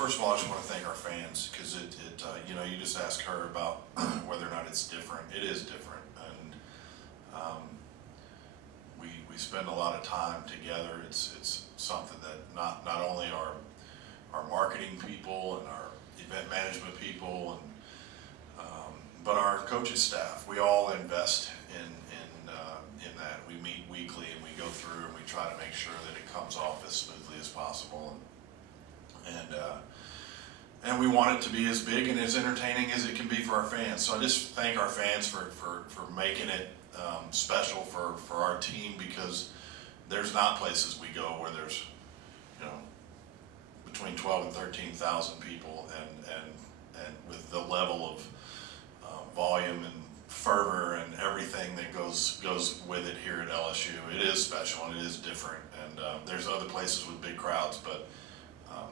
first of all, I just want to thank our fans, because you know, you just asked her about whether or not it's different. It is different, and we spend a lot of time together. It's something that not only our marketing people and our event management people and but our coaching staff, we all invest in that. We meet weekly and we go through and we try to make sure that it comes off as smoothly as possible, and we want it to be as big and as entertaining as it can be for our fans. So I just thank our fans for making it special for our team, because there's not places we go where there's, you know, between 12 and 13,000 people, and with the level of volume and fervor and everything that goes with it here at LSU. It is special and it is different, and there's other places with big crowds, but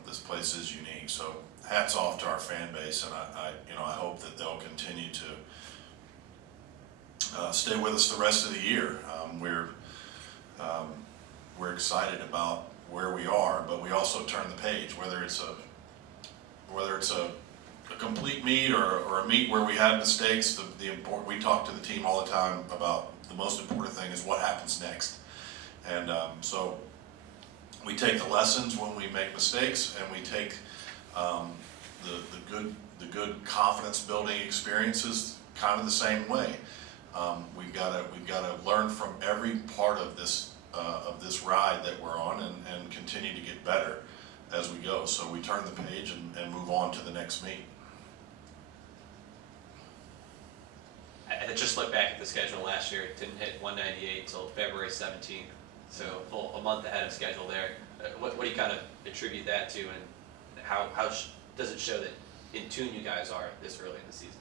this place is unique. So hats off to our fan base, and I hope that they'll continue to stay with us the rest of the year. We're excited about where we are, but we also turn the page, whether it's a complete meet or a meet where we had mistakes. We talk to the team all the time about the most important thing is what happens next, and so we take the lessons when we make mistakes, and we take the good confidence building experiences kind of the same way. We've got to learn from every part of this ride that we're on, and continue to get better as we go. So we turn the page and move on to the next meet. I just looked back at the schedule last year. It didn't hit 198 until February 17th, so a month ahead of schedule there. What do you kind of attribute that to, and how does it show that in tune you guys are this early in the season?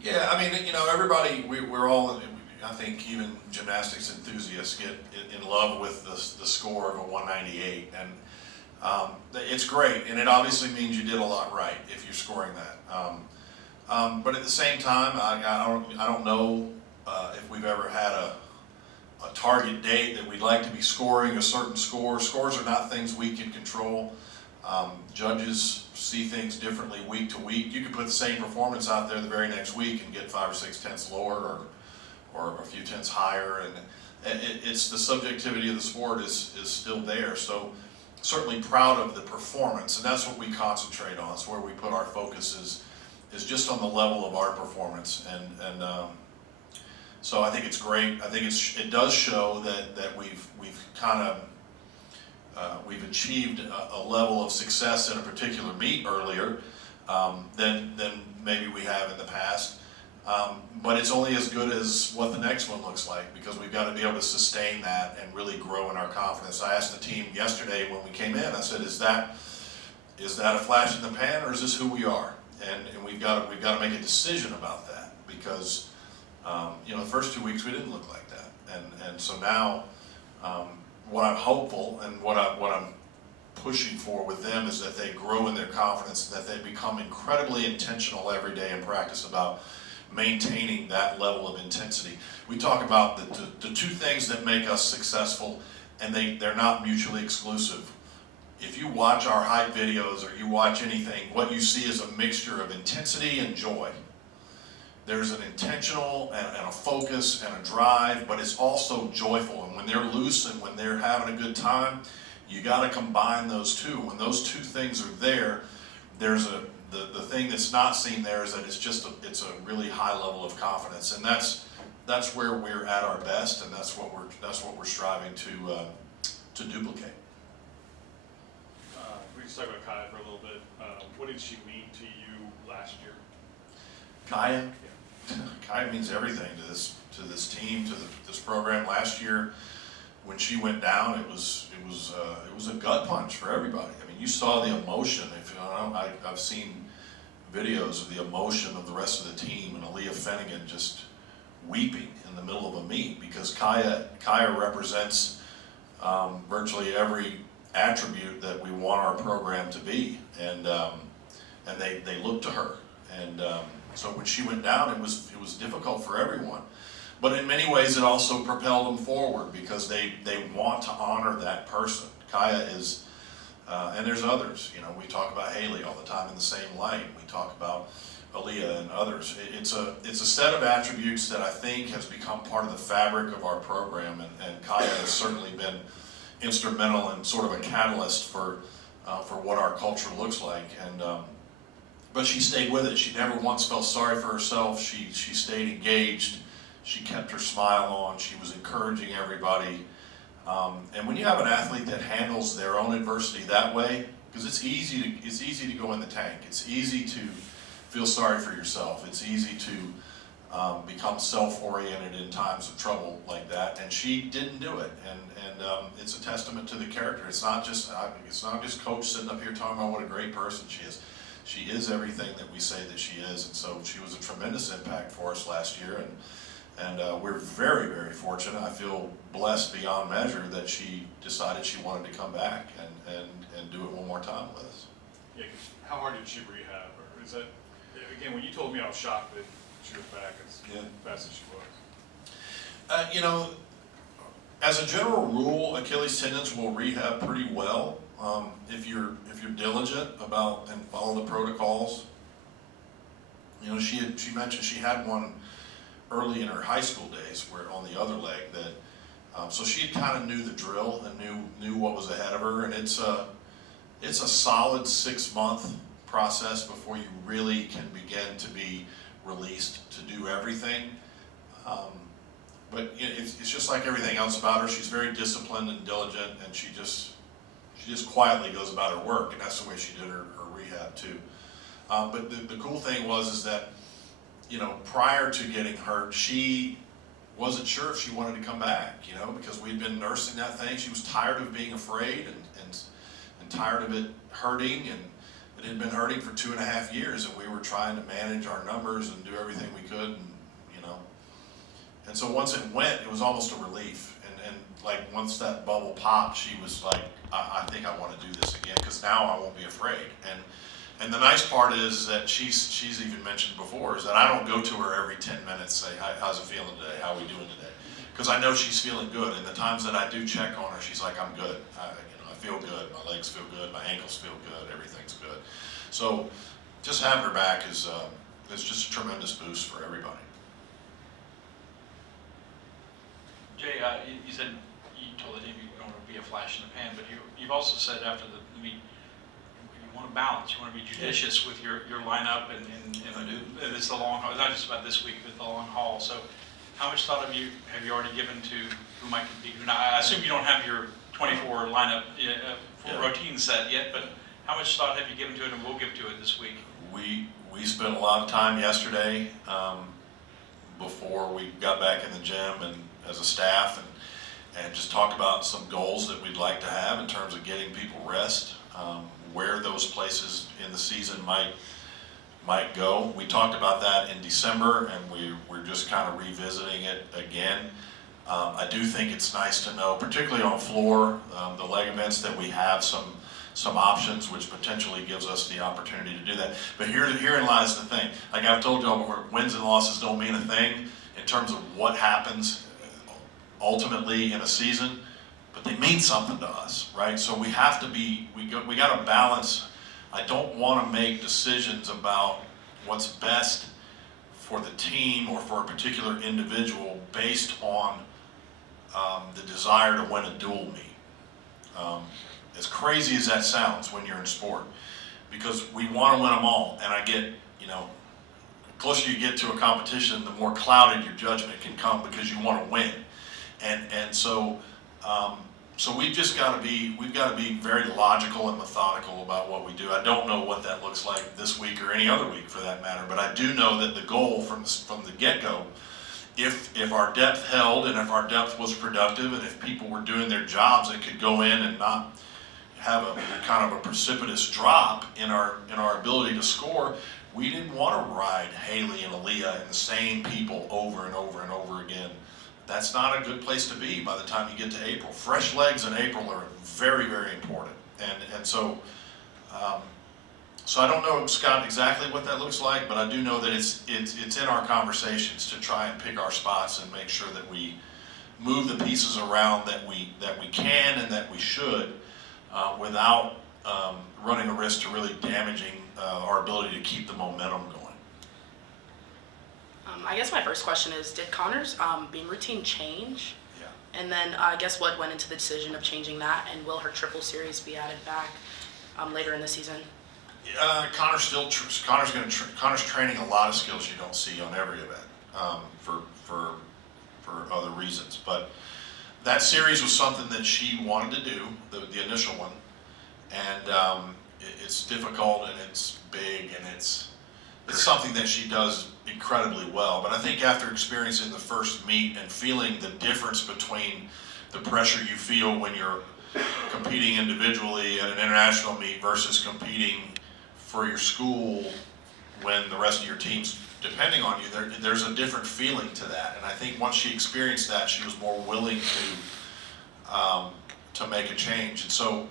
Yeah, I mean, you know, everybody, we're all, I think even gymnastics enthusiasts get in love with the score of a 198, and it's great, and it obviously means you did a lot right if you're scoring that. But at the same time, I don't know if we've ever had a target date that we'd like to be scoring a certain score. Scores are not things we can control. Judges see things differently week to week. You could put the same performance out there the very next week and get 5 or 6 tenths lower, or a few tenths higher, and it's the subjectivity of the sport is still there. So certainly proud of the performance, and that's what we concentrate on. It's where we put our focus is just on the level of our performance, and so I think it's great. I think it does show that we've kind of we've achieved a level of success in a particular meet earlier than maybe we have in the past. But it's only as good as what the next one looks like, because we've got to be able to sustain that and really grow in our confidence. I asked the team yesterday when we came in, I said, is that a flash in the pan, or is this who we are? And we've got to make a decision about that, because you know, the first 2 weeks we didn't look like that, and so now what I'm hopeful and what I'm pushing for with them is that they grow in their confidence, and that they become incredibly intentional every day in practice about maintaining that level of intensity. We talk about the two things that make us successful, and they're not mutually exclusive. If you watch our hype videos or you watch anything, what you see is a mixture of intensity and joy. There's an intentional and a focus and a drive, but it's also joyful. And when they're loose and when they're having a good time, you got to combine those two. When those two things are there, there's the thing that's not seen there is that it's a really high level of confidence, and that's where we're at our best, and that's what we're striving to duplicate. We just talk about Kiya for a little bit. What did she mean to you last year? Kiya? Yeah. Kiya means everything to this team, to this program. Last year, when she went down, it was a gut punch for everybody. I mean, you saw the emotion. I've seen videos of the emotion of the rest of the team, and Aaliyah Finnegan just weeping in the middle of a meet, because Kiya represents virtually every attribute that we want our program to be, and they look to her, and so when she went down, it was difficult for everyone, but in many ways it also propelled them forward, because they want to honor that person. Kiya is And there's others. You know, we talk about Haley all the time in the same light. We talk about Aaliyah and others. It's a set of attributes that I think has become part of the fabric of our program, and Kiya has certainly been instrumental and sort of a catalyst for what our culture looks like. And but she stayed with it. She never once felt sorry for herself. She stayed engaged. She kept her smile on. She was encouraging everybody. And when you have an athlete that handles their own adversity that way, because it's easy to go in the tank. It's easy to feel sorry for yourself. It's easy to become self-oriented in times of trouble like that. And she didn't do it. And it's a testament to the character. It's not just Coach sitting up here talking about what a great person she is. She is everything that we say that she is. And so she was a tremendous impact for us last year. And we're very, very fortunate. I feel blessed beyond measure that she decided she wanted to come back and do it one more time with us. Yeah, 'cause how hard did she rehab? Or is that, again, when you told me, I was shocked that she was back as fast as she was. You know, as a general rule, Achilles tendons will rehab pretty well if you're diligent about and follow the protocols. You know, she mentioned she had one early in her high school days, where on the other leg, that so she kind of knew the drill and knew what was ahead of her, and it's a solid 6-month process before you really can begin to be released to do everything. But it's just like everything else about her. She's very disciplined and diligent, and she just quietly goes about her work, and that's the way she did her rehab too. But the cool thing is that, you know, prior to getting hurt, she wasn't sure if she wanted to come back, you know, because we'd been nursing that thing. She was tired of being afraid and tired of it hurting, and it had been hurting for 2.5 years, and we were trying to manage our numbers and do everything we could, and, you know. And so once it went, it was almost a relief. And like once that bubble popped, she was like, I think I want to do this again, because now I won't be afraid. And the nice part is that she's even mentioned before is that I don't go to her every 10 minutes, say, how's it feeling today? How are we doing today? Because I know she's feeling good. And the times that I do check on her, she's like, I'm good. I feel good. My legs feel good. My ankles feel good. Everything's good. So just having her back is just a tremendous boost for everybody. Jay, you said you told the team you don't want to be a flash in the pan, but you've also said after the meet, you want to balance, you want to be judicious with your lineup, and it's the long haul. It's not just about this week, but the long haul. So, how much thought have you already given to who might compete? Now, I assume you don't have your 24 lineup routine set yet, but how much thought have you given to it, and we'll give to it this week? We spent a lot of time yesterday before we got back in the gym and as a staff, and just talked about some goals that we'd like to have in terms of getting people rest, where those places in the season might go. We talked about that in December, and we're just kind of revisiting it again. I do think it's nice to know, particularly on floor, the leg events, that we have some options, which potentially gives us the opportunity to do that. But herein lies the thing. Like I've told y'all before, wins and losses don't mean a thing in terms of what happens ultimately in a season, but they mean something to us, right? So we have to be, we got to balance. I don't want to make decisions about what's best for the team or for a particular individual based on the desire to win a dual meet. As crazy as that sounds when you're in sport, because we want to win them all, and I get, you know, the closer you get to a competition, the more clouded your judgment can come because you want to win. And so we've just got to be, very logical and methodical about what we do. I don't know what that looks like this week or any other week for that matter, but I do know that the goal from the get-go, if our depth held and if our depth was productive and if people were doing their jobs and could go in and not have a kind of a precipitous drop in our ability to score, we didn't want to ride Haley and Aaliyah and the same people over and over and over again. That's not a good place to be by the time you get to April. Fresh legs in April are very, very important. And so I don't know, Scott, exactly what that looks like, but I do know that it's in our conversations to try and pick our spots and make sure that we move the pieces around that we can and that we should, without running a risk to really damaging our ability to keep the momentum going. I guess my first question is, did Connor's beam routine change? Yeah. And then I guess what went into the decision of changing that, and will her triple series be added back later in the season? Connor's training a lot of skills you don't see on every event for other reasons. But that series was something that she wanted to do, the initial one, and it's difficult and it's big and it's something that she does incredibly well. But I think after experiencing the first meet and feeling the difference between the pressure you feel when you're competing individually at an international meet versus competing for your school when the rest of your team's depending on you, there's a different feeling to that. And I think once she experienced that, she was more willing to make a change. And so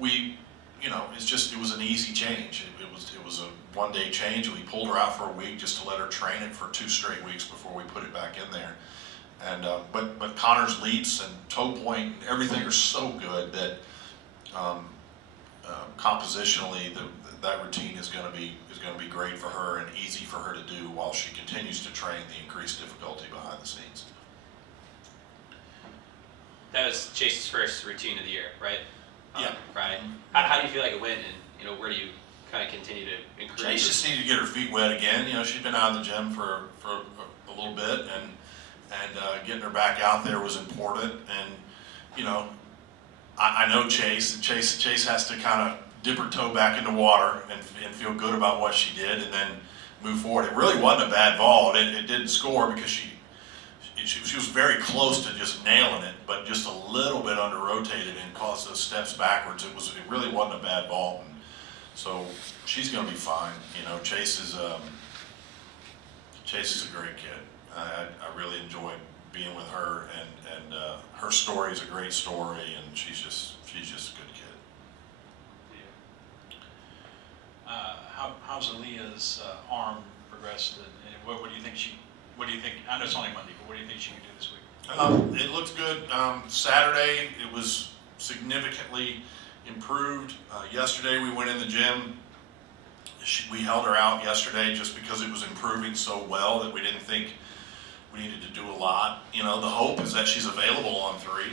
it was an easy change. It was a one-day change. We pulled her out for a week just to let her train it for 2 straight weeks before we put it back in there. And but Connor's leaps and toe point, everything are so good that compositionally that routine is going to be great for her and easy for her to do while she continues to train the increased difficulty behind the scenes. That was Chase's first routine of the year, right? Yeah. Friday. How do you feel like it went, and where do you kind of continue to encourage? Chase just needed to get her feet wet again. She'd been out of the gym for a little bit, and getting her back out there was important. And I know Chase, and Chase has to kind of dip her toe back in the water and feel good about what she did, and then move forward. It really wasn't a bad ball. It didn't score because she was very close to just nailing it, but just a little bit under rotated and caused those steps backwards. It really wasn't a bad ball, and so she's going to be fine. Chase is a great kid. I really enjoy being with her, and her story is a great story, and she's just a good kid. How's Aaliyah's arm progressed, and what do you think I know it's only Monday, but what do you think she can do this week? It looks good. Saturday, it was significantly improved. Yesterday, we went in the gym. We held her out yesterday just because it was improving so well that we didn't think we needed to do a lot. The hope is that she's available on 3,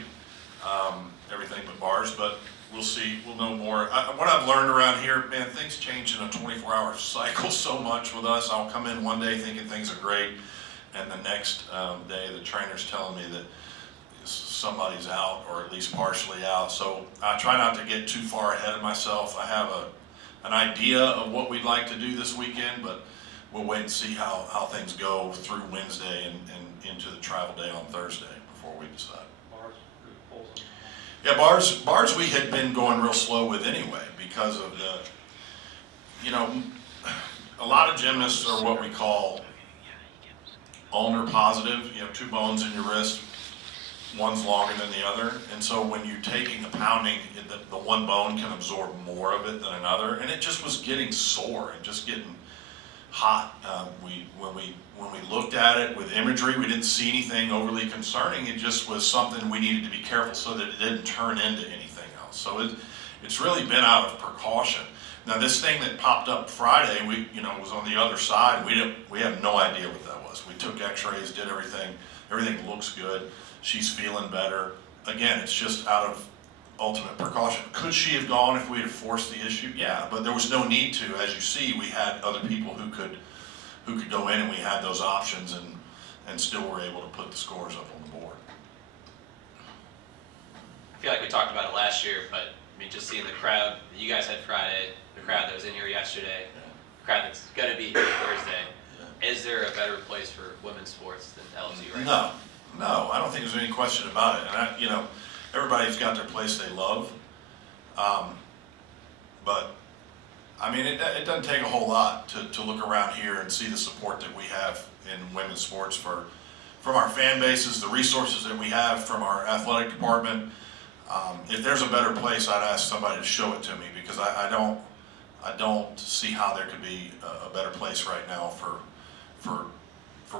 everything but bars, but we'll see. We'll know more. What I've learned around here, man, things change in a 24-hour cycle so much with us. I'll come in one day thinking things are great, and the next day the trainer's telling me that somebody's out, or at least partially out. So I try not to get too far ahead of myself. I have an idea of what we'd like to do this weekend, but we'll wait and see how things go through Wednesday and into the travel day on Thursday before we decide. Yeah, bars we had been going real slow with anyway because of a lot of gymnasts are what we call ulnar positive. 2 bones in your wrist, one's longer than the other, and so when you're taking the pounding, the one bone can absorb more of it than another, and it just was getting sore and just getting hot. When we looked at it with imagery, we didn't see anything overly concerning. It just was something we needed to be careful so that it didn't turn into anything else. So it's really been out of precaution. Now this thing that popped up Friday, was on the other side. We have no idea what that was. We took X-rays, did everything. Everything looks good. She's feeling better. Again, it's just out of ultimate precaution. Could she have gone if we had forced the issue? Yeah, but there was no need to. As you see, we had other people who could go in, and we had those options, and still were able to put the scores up on the board. I feel like we talked about it last year, but just seeing the crowd that you guys had Friday, the crowd that was in here yesterday, the crowd that's going to be here Thursday. Yeah. Is there a better place for women's sports than LSU right now? No, I don't think there's any question about it. And everybody's got their place they love, but it doesn't take a whole lot to look around here and see the support that we have in women's sports from our fan bases, the resources that we have from our athletic department. If there's a better place, I'd ask somebody to show it to me, because I don't see how there could be a better place right now for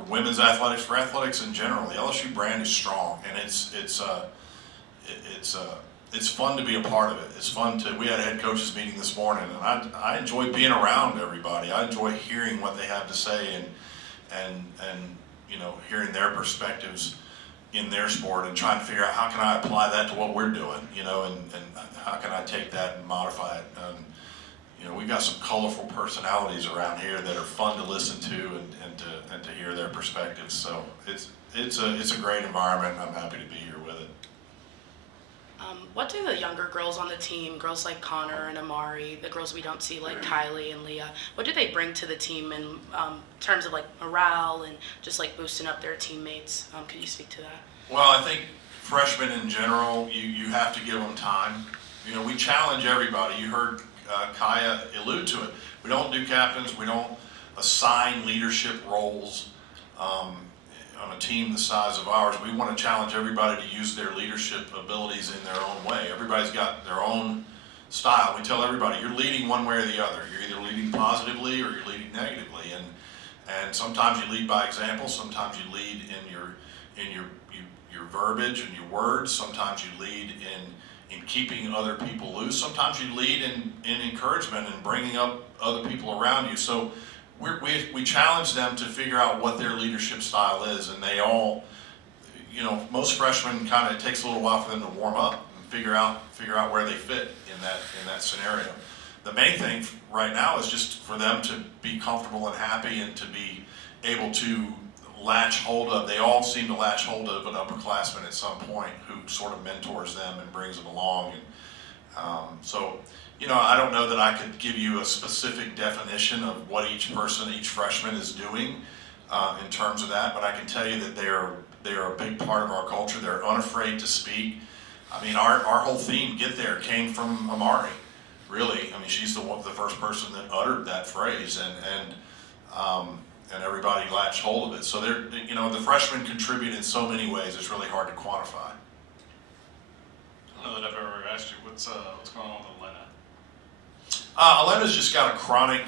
women's athletics, for athletics in general. The LSU brand is strong, and it's it's fun to be a part of it. It's fun to, we had a head coaches meeting this morning, and I enjoy being around everybody. I enjoy hearing what they have to say and you know, hearing their perspectives in their sport and trying to figure out how can I apply that to what we're doing, you know, and how can I take that and modify it. You know, we've got some colorful personalities around here that are fun to listen to and to hear their perspectives. So it's a great environment. I'm happy to be here with it. What do the younger girls on the team, girls like Connor and Amari, the girls we don't see like Kylie and Leah, what do they bring to the team in terms of like morale and just like boosting up their teammates? Could you speak to that? Well, I think freshmen in general, you have to give them time. You know, we challenge everybody. You heard Kiya allude to it. We don't do captains. We don't assign leadership roles on a team the size of ours. We want to challenge everybody to use their leadership abilities in their own way. Everybody's got their own style. We tell everybody, you're leading one way or the other. You're either leading positively or you're leading negatively. And sometimes you lead by example. Sometimes you lead in your verbiage and your words. Sometimes you lead in keeping other people loose. Sometimes you lead in encouragement and bringing up other people around you. So we challenge them to figure out what their leadership style is, and they all, you know, most freshmen kind of, it takes a little while for them to warm up and figure out where they fit in that scenario. The main thing right now is just for them to be comfortable and happy and to be able to latch hold of, they all seem to latch hold of an upperclassman at some point who sort of mentors them and brings them along. And so, you know, I don't know that I could give you a specific definition of what each freshman is doing in terms of that, but I can tell you that they are a big part of our culture. They're unafraid to speak. I mean, our whole theme, Get There, came from Amari, really. I mean, she's the first person that uttered that phrase, and everybody latched hold of it. So they're, you know, the freshmen contribute in so many ways, it's really hard to quantify. I don't know that I've ever asked you, what's going on with Alena? Alena's just got a chronic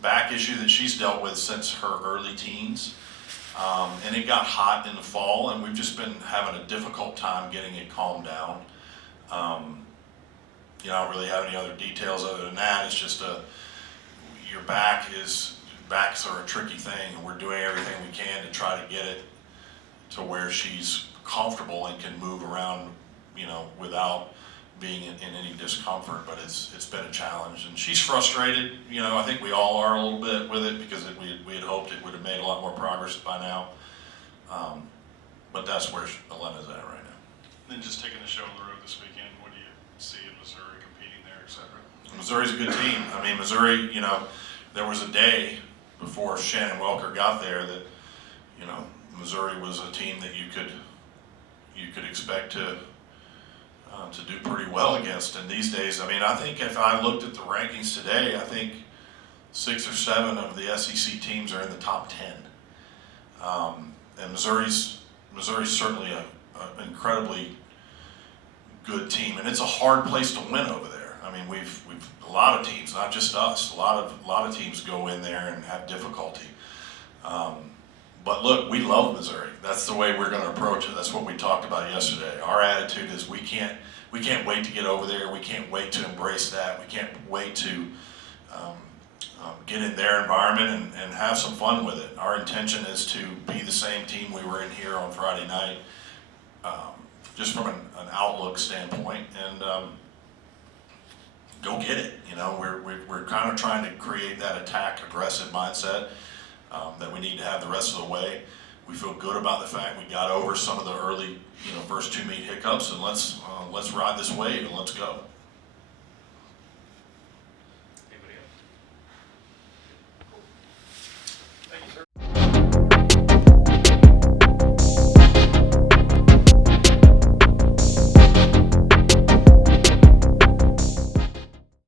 back issue that she's dealt with since her early teens. And it got hot in the fall, and we've just been having a difficult time getting it calmed down. You know, I don't really have any other details other than that. It's just your backs are a tricky thing, and we're doing everything we can to try to get it to where she's comfortable and can move around, you know, without being in any discomfort. But it's been a challenge, and she's frustrated. You know, I think we all are a little bit with it because we had hoped it would have made a lot more progress by now. But that's where Alena's at right now. Then just taking the show on the road this weekend, what do you see in Missouri competing there, et cetera? Missouri's a good team. I mean, Missouri, you know, there was a day before Shannon Welker got there that, you know, Missouri was a team that you could expect to do pretty well against. And these days, I mean, I think if I looked at the rankings today, I think 6 or 7 of the SEC teams are in the top 10. And Missouri's certainly an incredibly good team, and it's a hard place to win over there. I mean, we've a lot of teams, not just us. A lot of teams go in there and have difficulty. But look, we love Missouri. That's the way we're going to approach it. That's what we talked about yesterday. Our attitude is we can't wait to get over there. We can't wait to embrace that. We can't wait to get in their environment and have some fun with it. Our intention is to be the same team we were in here on Friday night, just from an outlook standpoint, and go get it. You know, we're kind of trying to create that attack, aggressive mindset that we need to have the rest of the way. We feel good about the fact we got over some of the early, you know, first 2 meet hiccups, and let's ride this wave and let's go.